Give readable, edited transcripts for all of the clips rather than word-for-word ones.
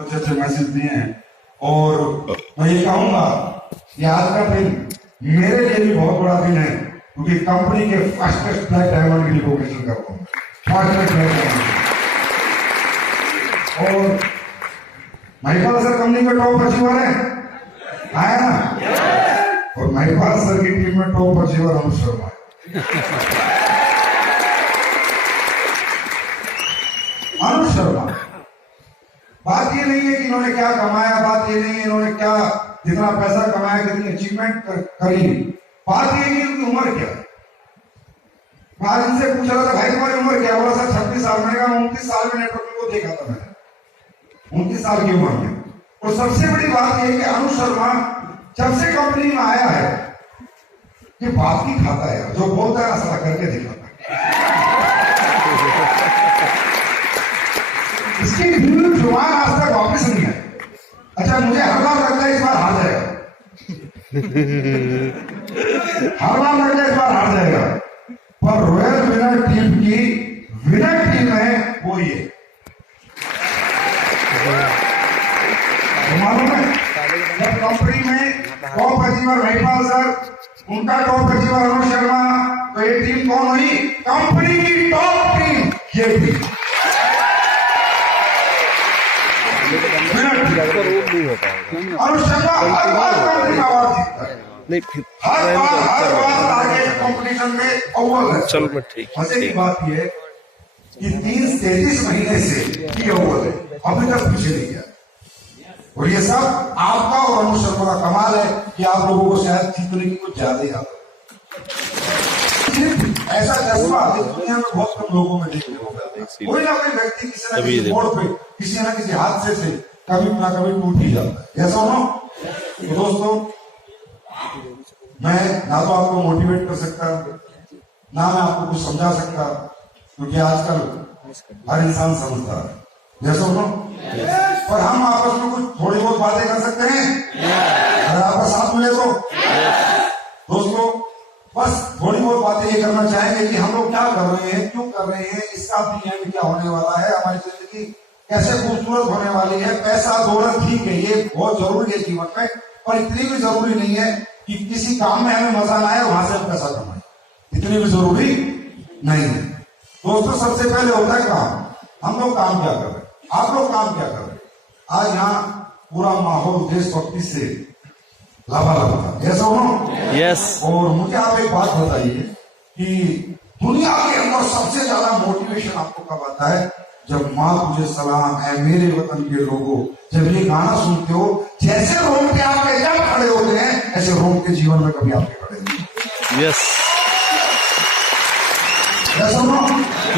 अच्छे अच्छे मैसेज दिए हैं। और मैं ये कहूंगा कि आज का दिन मेरे लिए भी बहुत बड़ा दिन है, क्योंकि कंपनी के फास्टेस्ट ब्लैक डायमंड की रिकॉग्निशन कर रहा हूं। Fastest black diamond. और महिपाल सर कंपनी में टॉप अचीवर है, आया ना। और महिपाल सर की टीम में टॉप अचीवर अनुज शर्मा है। अनुज शर्मा, बात ये नहीं है कि इन्होंने क्या कमाया, बात ये नहीं है इन्होंने क्या जितना पैसा कमाया, कितनी अचीवमेंट करी, बात ये है कि इनकी उम्र क्या है। मैं आज इनसे पूछ रहा था, भाई तुम्हारी उम्र क्या? बोला सर 26 साल। मैंने कहा 29 साल में नेटवर्किंग को देखा था मैंने, 29 साल की उम्र में। और सबसे बड़ी बात यह कि अनुज शर्मा जब से कंपनी में आया है कि बात की खाता है, जो बोलता है असला करके दिखाता है। इसकी जुबान आज तक वापस नहीं है। अच्छा, मुझे हर बार लगता है इस बार हार जाएगा, हर बार लगता है इस बार हार जाएगा। पर रॉयल विनर टीम की विनर टीम है वो ये, मालूम है। जब कंपनी में टॉप अचीवर महिपाल सर, उनका टॉप अचीवर अनुज शर्मा, तो ये टीम कौन हुई? कंपनी की टॉप टीम ये टीम। अनुज शर्मा हर बार कंपनी का अवार्ड जीतता है, हर बार आगे कंपटीशन में अव्वल है। चलो मैं ठीक। मजे की बात यह है कि 33 महीने से ये अव्वल है, अभी तक पीछे नहीं गया। और ये सब आपका और अनुज शर्मा का कमाल है कि आप लोगों को शायद जीतने की कुछ ज्यादा ही आता है। ऐसा जज्बा दुनिया में बहुत कम लोगों में देखने को मिलता है। कोई ना कोई व्यक्ति किसी न किसी मोड़ पे, किसी न किसी हादसे से कभी ना कभी टूट ही जाता है, ऐसा हो। तो दोस्तों, मैं ना तो आपको मोटिवेट कर सकता, ना मैं आपको कुछ समझा सकता, क्योंकि आजकल हर इंसान समझदार है, जैसा हो। पर हम आपस में कुछ थोड़ी बहुत बातें कर सकते हैं अगर आपका साथ मिले तो। दोस्तों, बस थोड़ी बहुत बातें ये करना चाहेंगे कि हम लोग क्या कर रहे हैं, क्यों कर रहे हैं, इसका दुनिया में क्या होने वाला है, हमारी जिंदगी कैसे खूबसूरत होने वाली है। पैसा दौलत ठीक है, ये बहुत जरूरी है जीवन में, पर इतनी भी जरूरी नहीं है कि किसी काम में हमें मजा ना आए वहां से हम पैसा कमाएं, इतनी भी जरूरी नहीं है। दोस्तों, सबसे पहले होता है काम। हम लोग काम क्या कर रहे हैं, आप लोग काम क्या कर रहे हैं? आज यहाँ पूरा माहौल देशभक्ति से लबालब था, ऐसा हो। यस। और मुझे आप एक बात बताइए कि दुनिया के अंदर सबसे ज्यादा मोटिवेशन आपको कब आता है? जब माँ तुझे सलाम है मेरे वतन के लोगों, जब ये गाना सुनते हो, जैसे रोंगटे आपके जब खड़े होते हैं, ऐसे रोंगटे जीवन में कभी आपके खड़े नहीं। Yes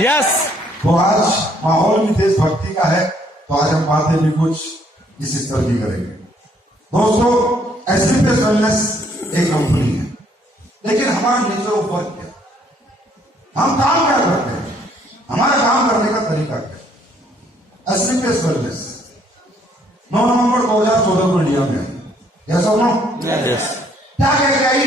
yes. तो आज माहौल भी देशभक्ति का है, तो आज हम बातें भी कुछ इस स्तर की करेंगे। दोस्तों, एसपीएस वेलनेस एक कंपनी है, लेकिन हमारा नेचर ऑफ वर्क क्या है, हम काम क्या करते हैं, हमारा काम करने का तरीका क्या है। एसपीएस वेलनेस 9 नवंबर 2014 को इंडिया में आई, ऐसा हो। क्या कह के आई?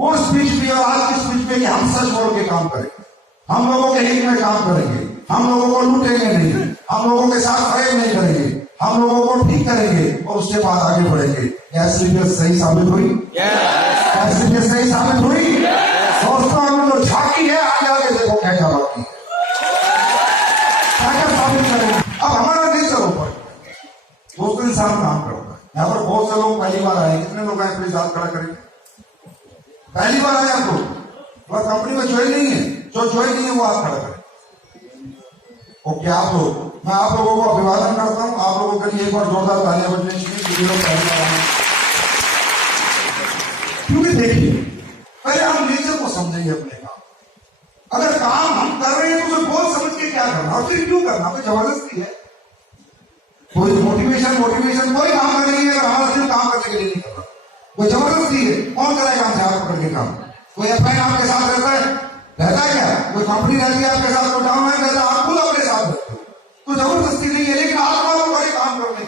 वो स्पीच भी और आज की स्पीच में हम सच बोल के काम करेंगे, हम लोगों के हित में काम करेंगे, हम लोगों को लूटेंगे नहीं, हम लोगों के साथ फरेब नहीं करेंगे, हम लोगों को ठीक करेंगे और उसके बाद आगे बढ़ेंगे। एसपीएस सही साबित हुई? एसपीएस सही साबित हुई? दोस्तों, अभी तो झांकी है, आगे आगे देखो क्या क्या बाकी है, क्या साबित करेंगे। अब हमारा नेचर ऊपर दोस्तों, इंसान काम करता है। यहाँ पर बहुत से लोग पहली बार आए, कितने लोग आए प्लीज हाथ खड़ा करेंगे? पहली बार आए आप लोग, और कंपनी में ज्वाइन नहीं है, जो ज्वाइन नहीं है वो हाथ खड़ा करें। ओके, आप लोग, मैं आप लोगों को अभिवादन करता हूं। आप लोगों के लिए एक बार जोरदार तालियां बजनी चाहिए, क्योंकि देखिए पहले हम नेचर को समझेंगे अपने काम। अगर काम हम कर रहे हैं तो उसे बहुत समझ के क्या करना, और फिर क्यों करना, कोई जबरदस्ती है, कोई मोटिवेशन कोई काम करने नहीं है। अगर हमारा सिर्फ काम करने के लिए नहीं करना, कोई जबरदस्ती है, कौन कराएगा हमसे हाथ पकड़ के काम? कोई एफआई आपके साथ रहता है क्या? कोई कंपनी रहती है आपके साथ, कोई डाउन रहता है, आप खुद अपने साथ रहते हो, तो जबरदस्ती नहीं है। लेकिन आत्मा को बड़े काम करने,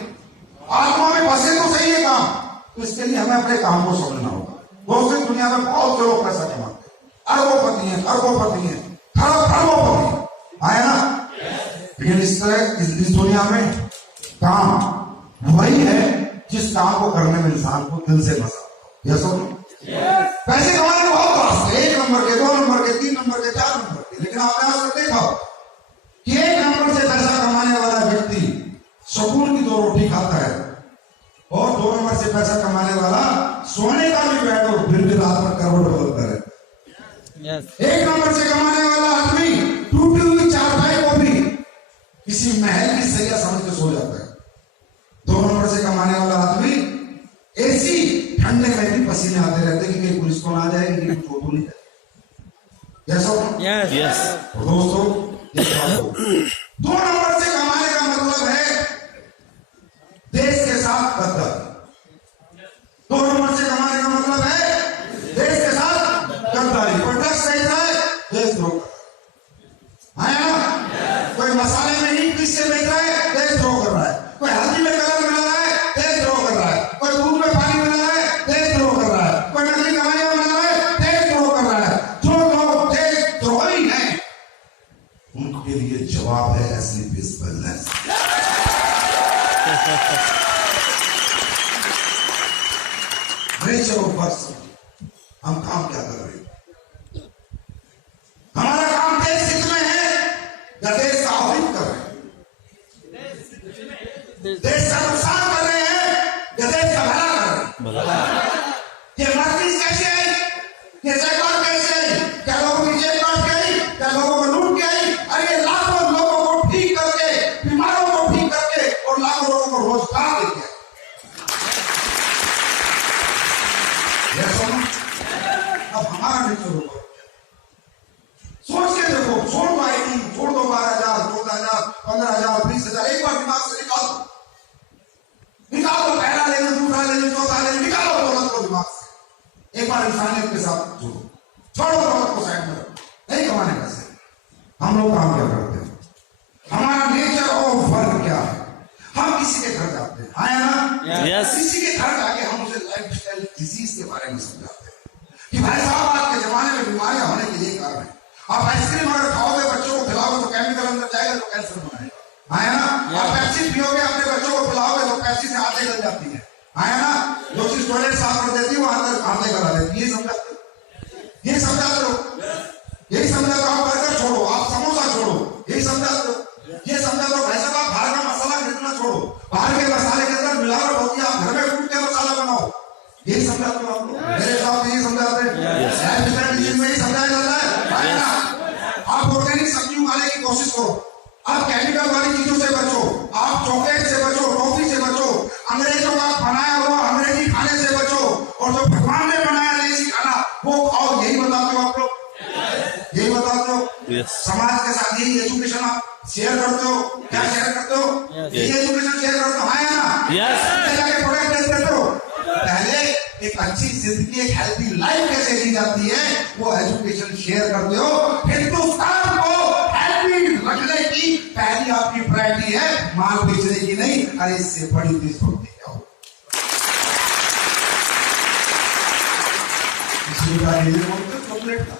आत्मा में बसे तो सही है काम, तो इसके लिए हमें अपने काम को समझना होगा। दोस्तों, दुनिया में बहुत से लोग पैसा कमाते हैं, अरबोपति हैं, खरबोपति आया ना। लेकिन इस तरह इस दुनिया में काम वही है जिस काम को करने में इंसान को दिल से मजा आता हो। यस और नो? पैसे कमाने के बहुत रास्ते, 1 नंबर के, 2 नंबर के, 3 नंबर के, 4 नंबर के, लेकिन आपने आज तक देखा कि 1 नंबर से पैसा कमाने वाला व्यक्ति सुकून की 2 रोटी खाता है और 2 नंबर से पैसा कमाने वाला सोने का भी बैठ और फिर भी रात में करवट बदलता है। एक नंबर से कमाने वाला आदमी टूटी हुई चारपाई को भी किसी महल की सैया समझ के सो जाता है। 2 नंबर से कमाने वाला आदमी एसी ठंडे में भी पसीने आते रहते कि कहीं पुलिस को ना जाएगी, कहीं कुछ हो तो नहीं जाए। Yes. दोस्तों 2 नंबर से कमाने का मतलब है देश के साथ गद्दारी। 2 नंबर से कमाने का मतलब है देश के साथ गद्दारी। कोई टैक्स नहीं रहा है, देश द्रोह कर रहा है ना? कोई मसाले में हींग पीस के बेच रहा है, देश द्रोह कर रहा है। कोई हल्दी में कलर मिला रहा है, देश द्रोह कर रहा है। कोई दूध में पानी मिला रहा है, देश द्रोह कर रहा है। कोई नकली दवाइयां बना रहा है, देश द्रोह कर रहा है। जो लोग देश द्रोही हैं उनके लिए जवाब है एसलीपीएस वेलनेस। नेचर ऑफ वर्क, हम काम क्या कर रहे हैं? हमारा काम देश हित में है या देश का अहित कर रहे हैं? देश का नुकसान कर रहे हैं या देश का भला कर रहे हैं? ये मर्जी कैसे आई? ये सरकार कैसे आई? क्या लोगों की जेब काट के आई? क्या लोगों को लूट के आई? अरे लाखों लोगों को ठीक करके, बीमारों को ठीक करके और लाखों लोगों को रोजगार दे दिया। अब हमारा नेचर होगा, सोच के देखो, छोड़ दो आईटी, छोड़ दो 12,000, 14,000, 15,000, 20,000, एक बार दिमाग से निकाल दो, पहला लेने, दूसरा लेने, चौथा लेने, निकालो दौलत को दिमाग से। एक बार इंसानियत के साथ जुड़ो, छोड़ो दौलत को साइड में रखो, नहीं कमाने पैसे। हम लोग काम क्या करते हैं? हमारा नेचर ऑफ वर्क क्या है? हम किसी के घर जाते हैं, हाँ या ना? Yes. किसी के घर जाके हम उसे लाइफस्टाइल डिजीज के बारे में समझाते हैं कि भाई साहब आज के जमाने में बीमारियां होने के लिए कारण है। आप आइसक्रीम अगर खाओगे, बच्चों को खिलाओगे तो केमिकल अंदर जाएगा तो कैंसर बनाएगा, हाँ ना? आप पेप्सी पियोगे, अपने बच्चों को पिलाओगे तो पेप्सी से आंतें गल जाती है, हाँ ना? जो चीज टॉयलेट साफ कर देती है वो अंदर आंतें गला देती है। ये समझाते हो? यही समझाते हो? यही समझाते हो? आप बर्गर छोड़ो, आप समोसा छोड़ो, यही समझाते हो? ये समझाते हो भाई साहब आप बाहर का मसाला खरीदना छोड़ो, बाहर के मसाले के अंदर मिलावट होती है, आप घर में कूट के मसाला बनाओ, यही समझाते हो आप लोग? मेरे साथ यही समझाते हैं, में ही समझाया जाता है ना? आप ऑर्गेनिक सब्जी उगाने की कोशिश करो, आप केमिकल वाली चीजों से बचो, आप चॉकलेट से बचो, टॉफी से बचो, अंग्रेजों का बनाया हुआ अंग्रेजी खाने से बचो, और जो भगवान ने बनाया देसी खाना वो खाओ, यही बताते हो आप लोग? यही बताते हो? समाज के साथ यही एजुकेशन आप शेयर करते हो? क्या शेयर करते हो? यही एजुकेशन शेयर करते हो, हाँ या ना? प्रोडक्ट बेच देते हो। पहले एक अच्छी जिंदगी, एक हेल्थी लाइफ कैसे जी जाती है वो एजुकेशन शेयर करते हो। हिंदुस्तान को हेल्थी रखने की पहली आपकी प्रायोरिटी है, माल बेचने की नहीं। अरे इससे बड़ी देशभक्ति क्या हो? किसी को जाके बोलते हो चॉकलेट का,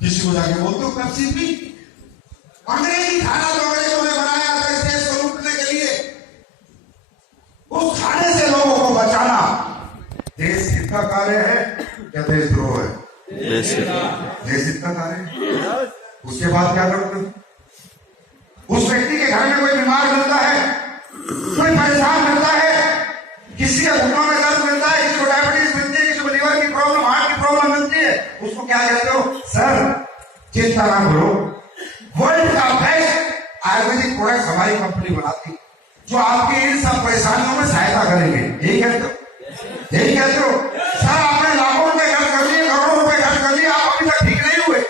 किसी को जाके बोलते हो पेप्सी पी। अंग्रेजी खाना तो अंग्रेजों ने बनाया था इस देश को लूटने के लिए, उस खाने से लोगों को बचाना देश हित का कार्य है या देशद्रोह है? देश हित का कार्य है। उसके बाद क्या करते हो? उस व्यक्ति के घर में कोई बीमार मिलता है, कोई परेशान मिलता है, किसी के घुटनों में दर्द मिलता है, किसी को डायबिटीज मिलती है, किसी को लीवर की प्रॉब्लम, हार्ट की प्रॉब्लम मिलती है, उसको क्या कहते हो? सर चिंता ना करो, वर्ल्ड का बेस्ट आयुर्वेदिक प्रोडक्ट हमारी कंपनी बनाती है जो आपकी इन सब परेशानियों में सहायता करेंगे। यही कहते हो? यही कहते हो? सर आपने लाखों रुपए खर्च कर लिए, करोड़ों रुपए खर्च कर लिए, आप अभी तक ठीक नहीं हुए,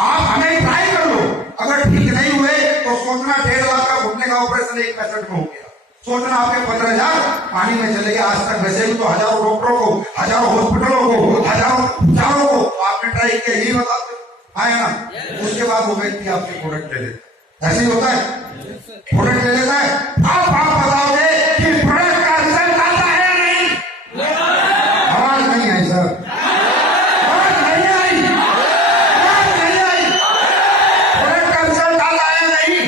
आप हमें ट्राई कर लो। अगर ठीक नहीं हुए तो सोचना 1.5 लाख का घुटने का ऑपरेशन 1 पैकेट में हो गया, सोचना आपके 15,000 पानी में चले गए। आज तक वैसे भी तो हजारों डॉक्टरों को, हजारों हॉस्पिटलों को, हजारों उपचारों को आपने ट्राई किया, यही बताते आए ना? उसके बाद वो व्यक्ति आपके प्रोडक्ट ले लेता, ऐसे ही होता है? प्रोडक्ट ले लेता है, आप बताओगे कि प्रोडक्ट का रिजल्ट आता है या नहीं? आवाज नहीं आई सर, आवाज नहीं आई, आवाज नहीं आई। प्रोडक्ट का रिजल्ट आता है या नहीं?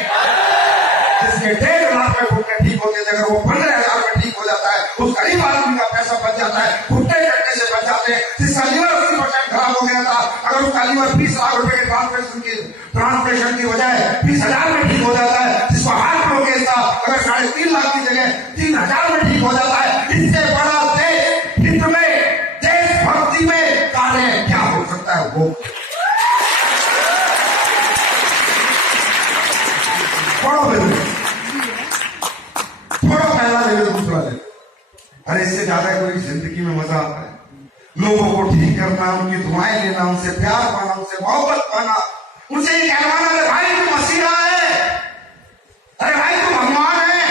जिसके 1.5 लाख में घुटने ठीक होते थे, अगर वो 15,000 ₹30 लाख के ट्रांसप्लेशन की बजाय 20,000 में ठीक हो जाता है, जिसको हार्ट ब्लॉकेज था अगर 3.5 लाख की जगह 3,000 में ठीक हो जाता है, इससे बड़ा देश हित में, देशभक्ति में कार्य क्या हो सकता है? वो थोड़ा पहला लेवल, दूसरा लेवल। अरे इससे ज्यादा कोई जिंदगी में मजा आता है? लोगों को ठीक करना, उनकी दुआएं लेना, उनसे प्यार पाना, उनसे मोहब्बत पाना, उनसे ये कहवाना अरे भाई तू मसीहा है, अरे भाई तू भगवान है,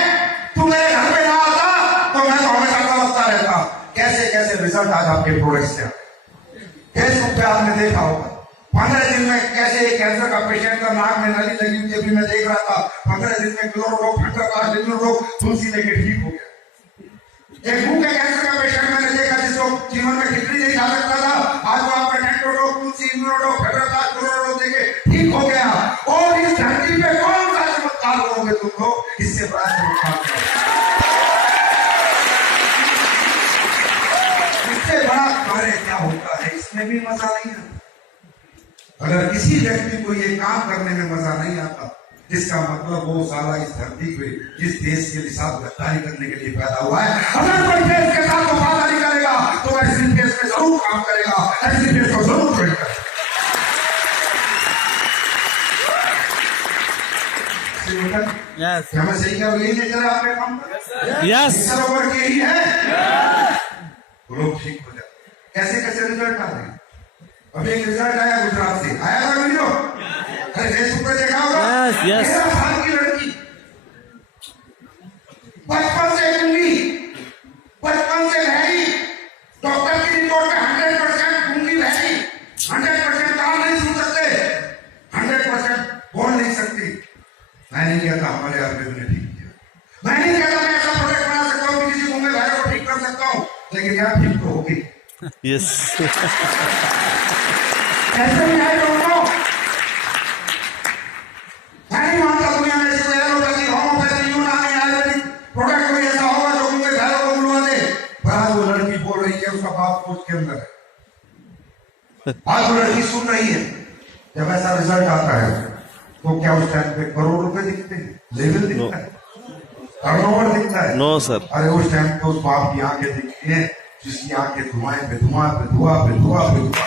तू मेरे घर पे ना आता तो मैं तो हमेशा तड़पता रहता। कैसे कैसे रिजल्ट आज आपके प्रोडक्ट्स के फेसबुक पे आपने देखा होगा। 15 दिन में कैसे एक कैंसर का पेशेंट का नाक में नली लगी हुई अभी मैं देख रहा था, 15 दिन में किलो रोग, 100 रोग तुलसी लेके ठीक हो गया। एक भूखे कैंसर का पेशेंट मैंने देखा जिसको जीवन में खिचड़ी नहीं खा सकता था, आज वो आपका डेंटोरोग, तुलसी, इम्यूनोरोग, फेब्रोरोग देके ठीक हो गया। और इस धरती पे कौन सा चमत्कार करोगे तुम लोग, इससे बड़ा चमत्कार इससे बड़ा कार्य क्या होता है? इसमें भी मजा नहीं आता। अगर किसी व्यक्ति को ये काम करने में मजा नहीं आता, इसका मतलब वो साला इस धरती पे जिस देश के साथ गद्दारी करने के लिए पैदा हुआ है, अगर कोई देश के साथ वफादारी करेगा तो ऐसी देश में जरूर काम करेगा, ऐसी देश को जरूर ट्रेड करेगा। क्या मैं सही कह रहा हूं? यही नेचर है आपके काम का? यस बराबर यही है। लोग ठीक हो जाते। कैसे कैसे रिजल्ट आ रहे हैं? अभी एक रिजल्ट आया गुजरात से, आया था वीडियो, अरे फेसबुक पे देखा होगा। 13 साल की लड़की, बचपन से गूंगी, बचपन से बहरी, डॉक्टर की रिपोर्ट में 100% गूंगी बहरी, 100% काम नहीं सुन सकते, 100% बोल नहीं सकती। मैं नहीं कहता हमारे आयुर्वेद ने ठीक किया, मैं नहीं कहता मैं ऐसा प्रोडक्ट बना सकता हूँ कि किसी गूंगे बहरे को ठीक कर सकता हूँ, लेकिन क्या ठीक तो होगी? यस ऐसे भी है लोगों, मैं नहीं मानता दुनिया में ऐसी कोई एलोपैथी, होम्योपैथी, यूनानी, आयुर्वेदिक प्रोडक्ट कोई ऐसा होगा जो उनके घरों को बुलवा दे। पर आज वो लड़की बोल रही है, उसका बाप कोच के अंदर है, आज वो लड़की सुन रही है। जब ऐसा रिजल्ट आता है तो क्या उस टाइम पे करोड़ रुपए दिखते हैं, लेवल दिखता है, टर्नओवर दिखता है? No sir. अरे उस टाइम पे उस बाप की आंखें दिखती हैं जिसकी आंखें धुआं पे धुआं पे धुआं पे धुआं पे धुआं।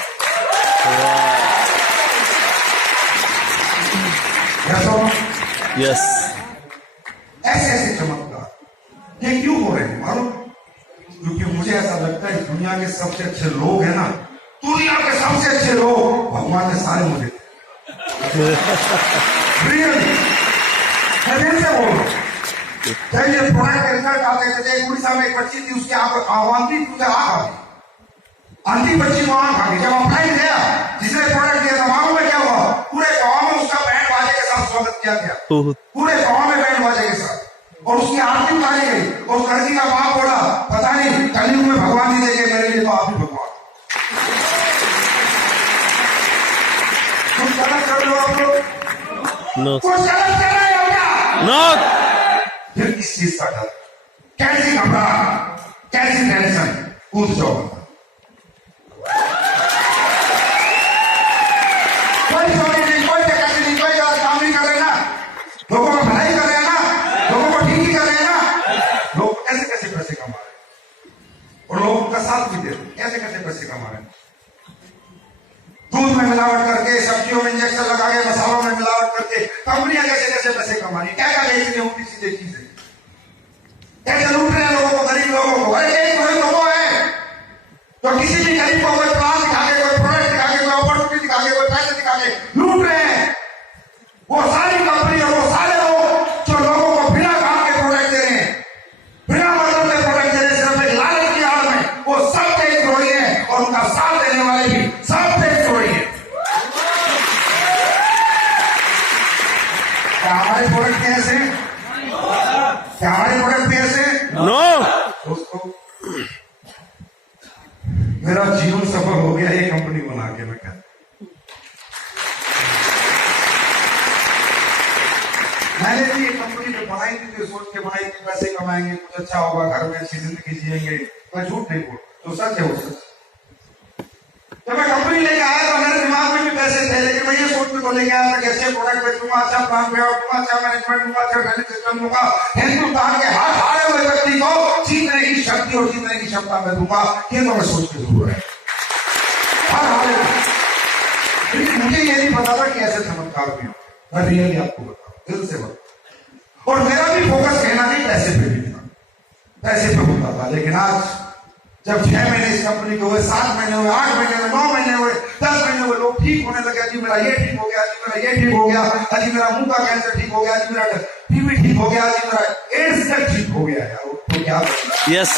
यस ऐसे ऐसे चमत्कार ये क्यों हो रहे हैं मालूम? क्योंकि मुझे ऐसा लगता है दुनिया के सबसे अच्छे लोग हैं ना, दुनिया के सबसे अच्छे लोग भगवान ने सारे मुझे रियली से बोल जब ये प्रोडक्ट के रिजल्ट आते थे, उड़ीसा में एक बच्ची थी, उसकी आवांती तुझे आ गई, आंधी बच्ची को आंख आ गई। जब अप्लाई गया जिसने प्रोडक्ट दिया था, मालूम है क्या हुआ? पूरे गांव में उसका बैंड बाजे के साथ स्वागत किया गया, पूरे गांव में बैंड बाजे के साथ, और उसकी आरती उतारी गई। और उस लड़की का बाप बोला पता नहीं कलयुग में भगवान ही देखे, मेरे लिए तो आप ही भगवान। कुछ गलत कर लो आप लोग, कुछ गलत कर रहे हो क्या? नो। फिर किस चीज का डर, कैसी घबराहट, कैसी टेंशन? कूद जाओ। कोई चोरी नहीं, कोई डकैती नहीं, कोई गलत काम नहीं कर रहे ना, लोगों को भलाई कर रहे हैं ना, लोगों को ठीक ही कर रहे हैं ना। लोग कैसे कैसे पैसे कमा रहे हैं और लोगों का साथ भी दे रहे हैं, कैसे कैसे पैसे कमा रहे हैं? दूध में मिलावट करके, सब्जियों में इंजेक्शन लगा के, मसालों में मिलावट करके कंपनियां कैसे कैसे पैसे कमा रही है, क्या क्या बेच रही है उल्टी सीधी चीजें, कैसे लूट रहे हैं लोगों को, गरीब लोगों को। अरे एक बड़े लोगों है तो किसी भी गरीब को कोई प्लान दिखा के, कोई प्रोडक्ट दिखा के, कोई अपॉर्चुनिटी दिखा के, कोई पैसे दिखा के लूट रहे हैं। वो सारी कंपनी और वो सारे लोग जो लोगों को बिना काम के प्रोडक्ट दे रहे हैं, बिना मतलब के प्रोडक्ट दे रहे हैं, सिर्फ एक लालच की आड़ में, वो सब देशद्रोही है और उनका साथ देने वाले भी सब देशद्रोही है। क्या हमारे प्रोडक्ट भी ऐसे? क्या हमारे प्रोडक्ट भी ऐसे? नो। दोस्तों मेरा जीवन सफल हो गया ये कंपनी बना के। मैं कहता मैंने भी ये कंपनी जो बनाई थी, जो सोच के बनाई थी पैसे कमाएंगे, कुछ अच्छा होगा, घर में अच्छी जिंदगी जिएंगे, मैं झूठ नहीं बोल, तो सच है वो सच। जब मैं कंपनी लेके आया तो मेरे दिमाग में भी पैसे थे, लेकिन मैं ये सोच के तो लेके आया था कि अच्छे प्रोडक्ट बेचूंगा, अच्छा प्लान पे दूंगा, अच्छा मैनेजमेंट दूंगा, अच्छा ट्रेनिंग सिस्टम दूंगा, हिंदुस्तान के हर हारे हुए व्यक्ति को जीतने की शक्ति और जीतने की क्षमता में दूंगा। ये तो मैं सोच के जरूर है हर हारे। लेकिन मुझे ये नहीं पता था कि ऐसे चमत्कार भी होते। मैं रियली आपको बताऊं, दिल से बताऊं। और मेरा भी फोकस कहना नहीं पैसे पे भी था, पैसे पे होता था। लेकिन आज जब 6 महीने इस कंपनी के हुए, 7 महीने हुए, 8 महीने हुए, 9 महीने हुए, 10 महीने हुए, लोग ठीक होने लगे। अजी मेरा ये ठीक हो गया, अजी मेरा ये ठीक हो गया, अजी मेरा मुंह का कैंसर ठीक हो गया, अजी मेरा टीबी ठीक हो गया, अजी मेरा एड्स तक ठीक हो गया यार। तो क्या Yes.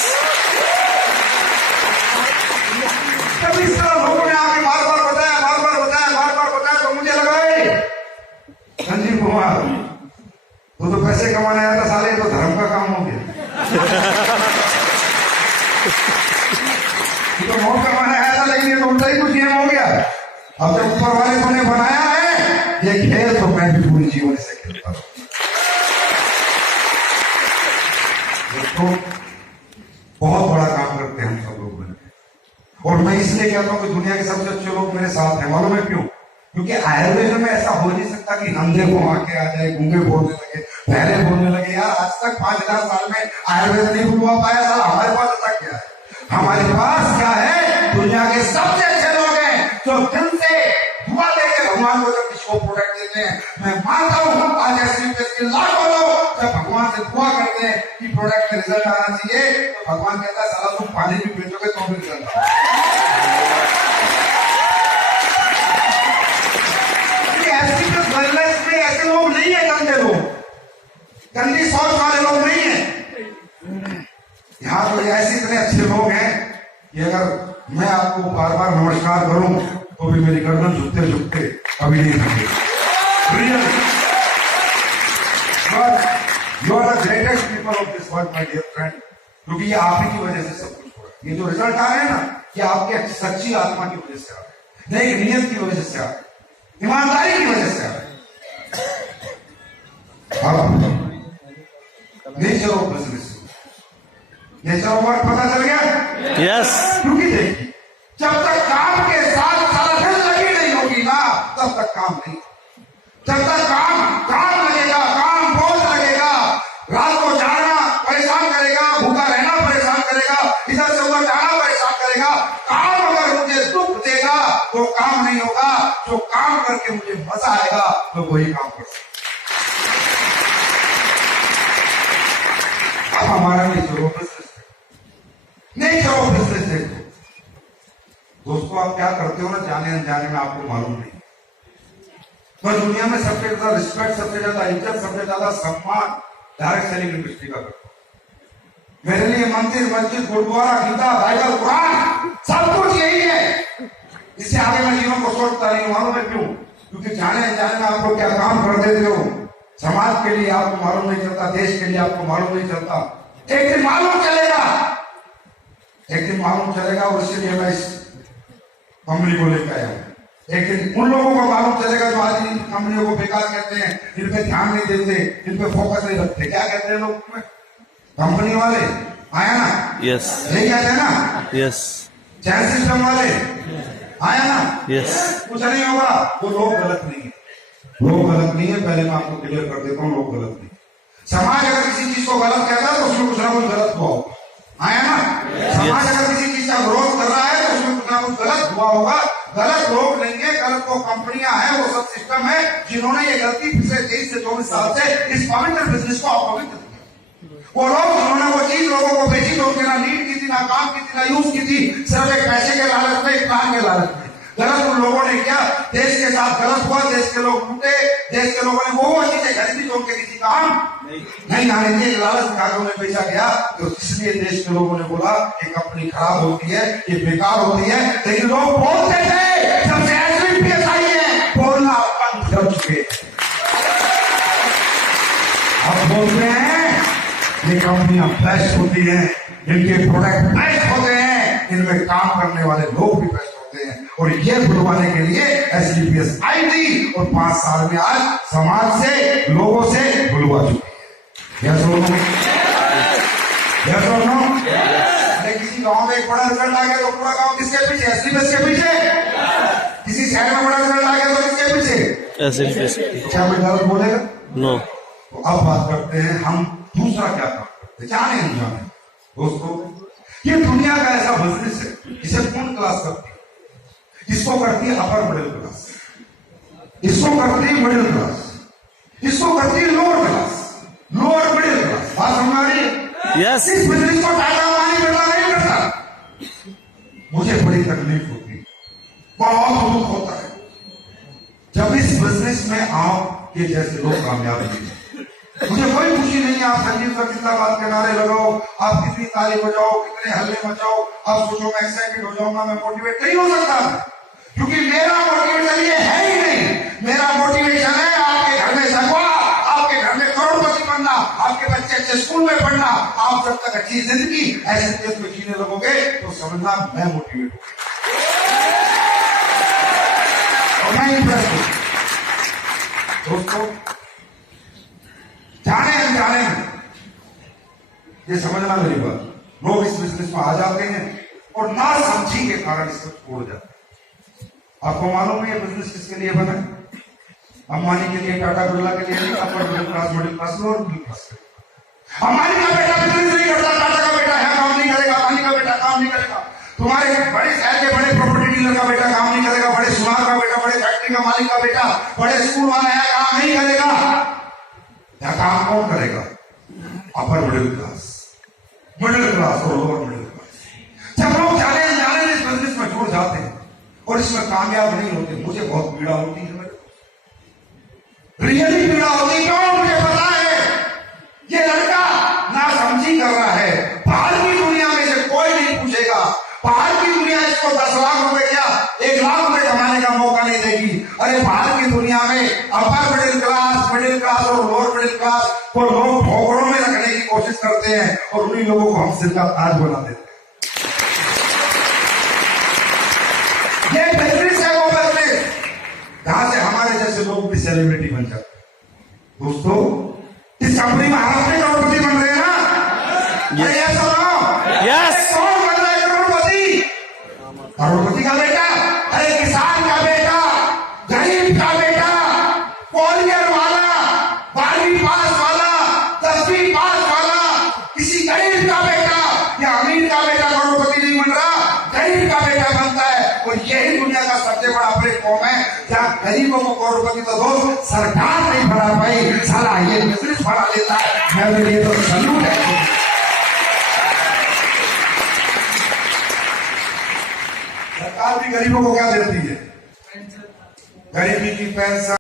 जब इस तरह लोगों ने आके बार बार बताया तो मुझे लगा संजीव कुमार तो पैसे कमाने आया था साले, तो धर्म का काम हो गया। तो नोट कमाने आया था, लेकिन ये तो उल्टा ही कुछ गेम हो गया। अब जब ऊपर वाले को ने बनाया है ये खेल, तो मैं भी पूरी जीवन से खेलता हूं। तो बहुत बड़ा काम करते हैं हम सब लोग मिलकर। और मैं इसलिए कहता हूं कि दुनिया के सबसे अच्छे लोग मेरे साथ हैं। मालूम है क्यों? क्योंकि आयुर्वेद में ऐसा हो नहीं सकता कि अंधे को आके आ जाए, गूंगे बोलने लगे, पहले बोलने लगे। यार आज तक 5000 साल में आयुर्वेद नहीं बुलवा पाया। साला हमारे पास ऐसा क्या है? हमारे पास क्या है? दुनिया के सबसे अच्छे लोग हैं जो दिल से दुआ देके भगवान को जब विश्व प्रोडक्ट देते हैं। मैं मानता हूं आज ऐसे लाखों लोग जब भगवान से दुआ करते हैं कि प्रोडक्ट में रिजल्ट आना चाहिए, तो भगवान कहता है साला तुम पानी भी बेचोगे तो भी रिजल्ट आएगा। ऐसे लोग नहीं है, गंदे लोग, गंदी सोच वाले लोग नहीं है। यहाँ तो ऐसे इतने अच्छे लोग हैं कि अगर मैं आपको बार बार नमस्कार करूं तो भी मेरी गर्दन झुकते झुकते कभी नहीं थकेगी। You are the greatest people of this world my dear friend. क्योंकि ये आप ही की वजह से सब कुछ हो रहा है। ये जो रिजल्ट आ रहे हैं ना, ये आपके सच्ची आत्मा की वजह से आ रहे हैं, नई नीयत की वजह से आ रहे हैं, ईमानदारी की वजह से आ रहे हैं। Nature of business, nature of work पता चल गया? Yes. क्योंकि देखिए, जब तक काम के साथ सारा दिन लगी नहीं होगी ना, तब तक काम नहीं। जब तक काम लगेगा, काम बोझ लगेगा, रात को जाना परेशान करेगा, भूखा रहना परेशान करेगा, इधर से उधर जाना परेशान करेगा। काम अगर मुझे दुख देगा तो काम नहीं होगा। जो काम करके मुझे मजा आएगा तो वही काम कर सकता। अब हमारा नेचर ऑफ बिजनेस देखो दोस्तों, आप क्या करते हो ना, जाने अनजाने में आपको मालूम नहीं। तो दुनिया में सबसे ज्यादा रिस्पेक्ट, सबसे ज्यादा इज्जत, सबसे ज्यादा सम्मान डायरेक्ट सेलिंग इंडस्ट्री का करता हूं। मेरे लिए मंदिर, मस्जिद, गुरुद्वारा, गीता, बाइबल, कुरान सब कुछ यही है। इससे आगे मैं जीवन को सोचता नहीं। मालूम है क्यों? क्योंकि जाने अनजाने में आप लोग क्या काम कर देते हो, समाज के लिए आपको मालूम नहीं चलता, देश के लिए आपको मालूम नहीं चलता। एक दिन मालूम चलेगा, एक दिन मालूम चलेगा। और इसलिए मैं इस कंपनी को लेकर आया हूं। एक दिन उन लोगों को मालूम चलेगा जो आज इन कंपनियों को बेकार कहते हैं, जिन पे ध्यान नहीं देते, जिन पे फोकस नहीं रखते। क्या कहते हैं लोग? कंपनी वाले आया ना? Yes. यही कहते हैं ना? Yes. चैन सिस्टम वाले आया ना? Yes. कुछ नहीं होगा। तो लोग गलत नहीं है, लोग गलत नहीं है। पहले मैं आपको क्लियर कर देता हूँ, लोग गलत नहीं। समाज अगर किसी चीज को गलत कहता है तो उसमें कुछ ना कुछ गलत हुआ होगा। आया ना? समाज अगर किसी चीज का विरोध कर रहा है तो उसमें कुछ ना कुछ गलत हुआ होगा। गलत लोग नहीं है, गलत वो कंपनियां हैं, वो सब सिस्टम है जिन्होंने ये गलती पिछले 23 से 24 साल से इस पवित्र बिजनेस को अपवित्र किया। वो लोग जिन्होंने वो चीज लोगों को बेची तो उसके ना नीड की थी, ना काम की थी, ना यूज की थी, सिर्फ एक पैसे के लालच में, एक प्लान के लालच में। गलत उन लोगों ने किया, देश के साथ गलत हुआ, देश के लोग लूटे, देश के लोगों ने वो चीजें खरीदी जो उनके किसी काम नहीं आने दी। लालच दिखाकर उन्हें बेचा गया। तो इसलिए देश के लोगों ने बोला कि कंपनी खराब होती है, ये बेकार होती है। लेकिन लोग बोलते थे, सबसे एसबीपीएस आई है, बोलना बंद कर चुके। अब बोलते हैं ये कंपनियां बेस्ट होती हैं, इनके प्रोडक्ट बेस्ट होते हैं, इनमें काम करने वाले लोग भी बेस्ट होते हैं। और ये बुलवाने के लिए एसबीपीएस आई थी और 5 साल में आज समाज से, लोगों से बुलवा चुकी है। यस और नो? यस और नो? किसी गांव में एक बड़ा रिजल्ट आ गया तो पूरा गांव किसके पीछे? एसबीपीएस के पीछे। किसी शहर में बड़ा रिजल्ट आ गया ऐसे ही कैसे? क्या कोई गलत बोलेगा? नो। तो अब बात करते हैं हम दूसरा क्या काम करते हैं, जाने अनजाने। दोस्तों, ये दुनिया का ऐसा बिजनेस है जिसे कौन क्लास करती है? इसको करती है अपर मिडिल क्लास, इसको करती है मिडिल क्लास, इसको करती है lower class, lower middle class. बात समझ आ रही है? यस। इस बिजनेस को टाटा अंबानी बिरला नहीं करता। मुझे बड़ी तकलीफ होती है, बहुत दुख होता है जब इस बिजनेस में आपके जैसे लोग कामयाब नहीं है। मुझे कोई खुशी नहीं है आप संजीव सर जिंदाबाद के नारे लगाओ, आप कितनी ताली बजाओ, कितने हल्ले मचाओ, आप सोचो मैं एक्साइटेड हो जाऊंगा, मैं मोटिवेट नहीं हो सकता, क्योंकि मेरा मोटिवेशन ये है ही नहीं। मेरा मोटिवेशन है आपके घर में सगवा, आपके घर में करोड़पति बनना, आपके बच्चे अच्छे स्कूल में पढ़ना। आप जब तक अच्छी जिंदगी ऐसे देश में जीने लगोगे तो समझना मैं मोटिवेट हूं, मैं इंप्रेस हूं। दोस्तों, जाने अनजाने में ये समझना मेरी बात, लोग इस बिजनेस में आ जाते हैं और ना समझी के कारण इसको छोड़ जाते हैं। आपको मालूम है ये बिजनेस किसके लिए बना है? अंबानी के लिए, टाटा बिरला के लिए नहीं, upper middle class, middle class, lower middle class. Ambani का बेटा बिजनेस नहीं करता, टाटा का बेटा है काम नहीं करेगा, अंबानी का बेटा काम नहीं करेगा, तुम्हारे बड़े शहर के बड़े प्रॉपर्टी डीलर का बेटा काम नहीं करेगा, बड़े सुनार का बेटा, बड़े फैक्ट्री का मालिक का बेटा, बड़े स्कूल वाला है काम नहीं करेगा। क्या काम कौन करेगा? Upper middle class, middle class और लोअर मिडिल क्लास। जब लोग जाने अनजाने इस बिजनेस में जुड़ जाते हैं और इसमें कामयाब नहीं होते, मुझे बहुत पीड़ा होती है, रियली पीड़ा होती है। क्यों? मुझे पता है ये लड़का ना समझी कर रहा है। बाहर की दुनिया में से कोई नहीं पूछेगा, बाहर की दुनिया इसको 10 लाख रुपए या 1 लाख रुपए कमाने का मौका नहीं देगी। अरे बाहर की दुनिया में अपर मिडिल क्लास और लोअर मिडिल क्लास को लोग ठोकरों में रखने की कोशिश करते हैं और उन्हीं लोगों को हम सिर का ताज बना देते हैं। ये बिजनेस है, वो बिजनेस जहां से हमारे जैसे लोग भी सेलिब्रिटी बन जाते हैं। दोस्तों, इस कंपनी में हम अपने करोड़पति बन रहे हैं ना? Yes. ये सुनो, Yes. कौन बन रहा है करोड़पति? करोड़पति का बेटा, अरे किसान का बेटा, गरीब का बेटा, कॉलेज वाला, 12वीं पास वाला, 10वीं पास वाला, किसी गरीब का बेटा या अमीर का बेटा करोड़पति नहीं बन रहा, गरीब का बेटा बनता है। और यही दुनिया का सबसे बड़ा प्लेटफॉर्म है जहां गरीबों को करोड़पति तो दोस्त सरकार नहीं बना पाई, साला ये बिजनेस बना लेता है। मेरे लिए तो सलूट है। सरकार भी गरीबों को क्या देती है? गरीबी की पेंशन,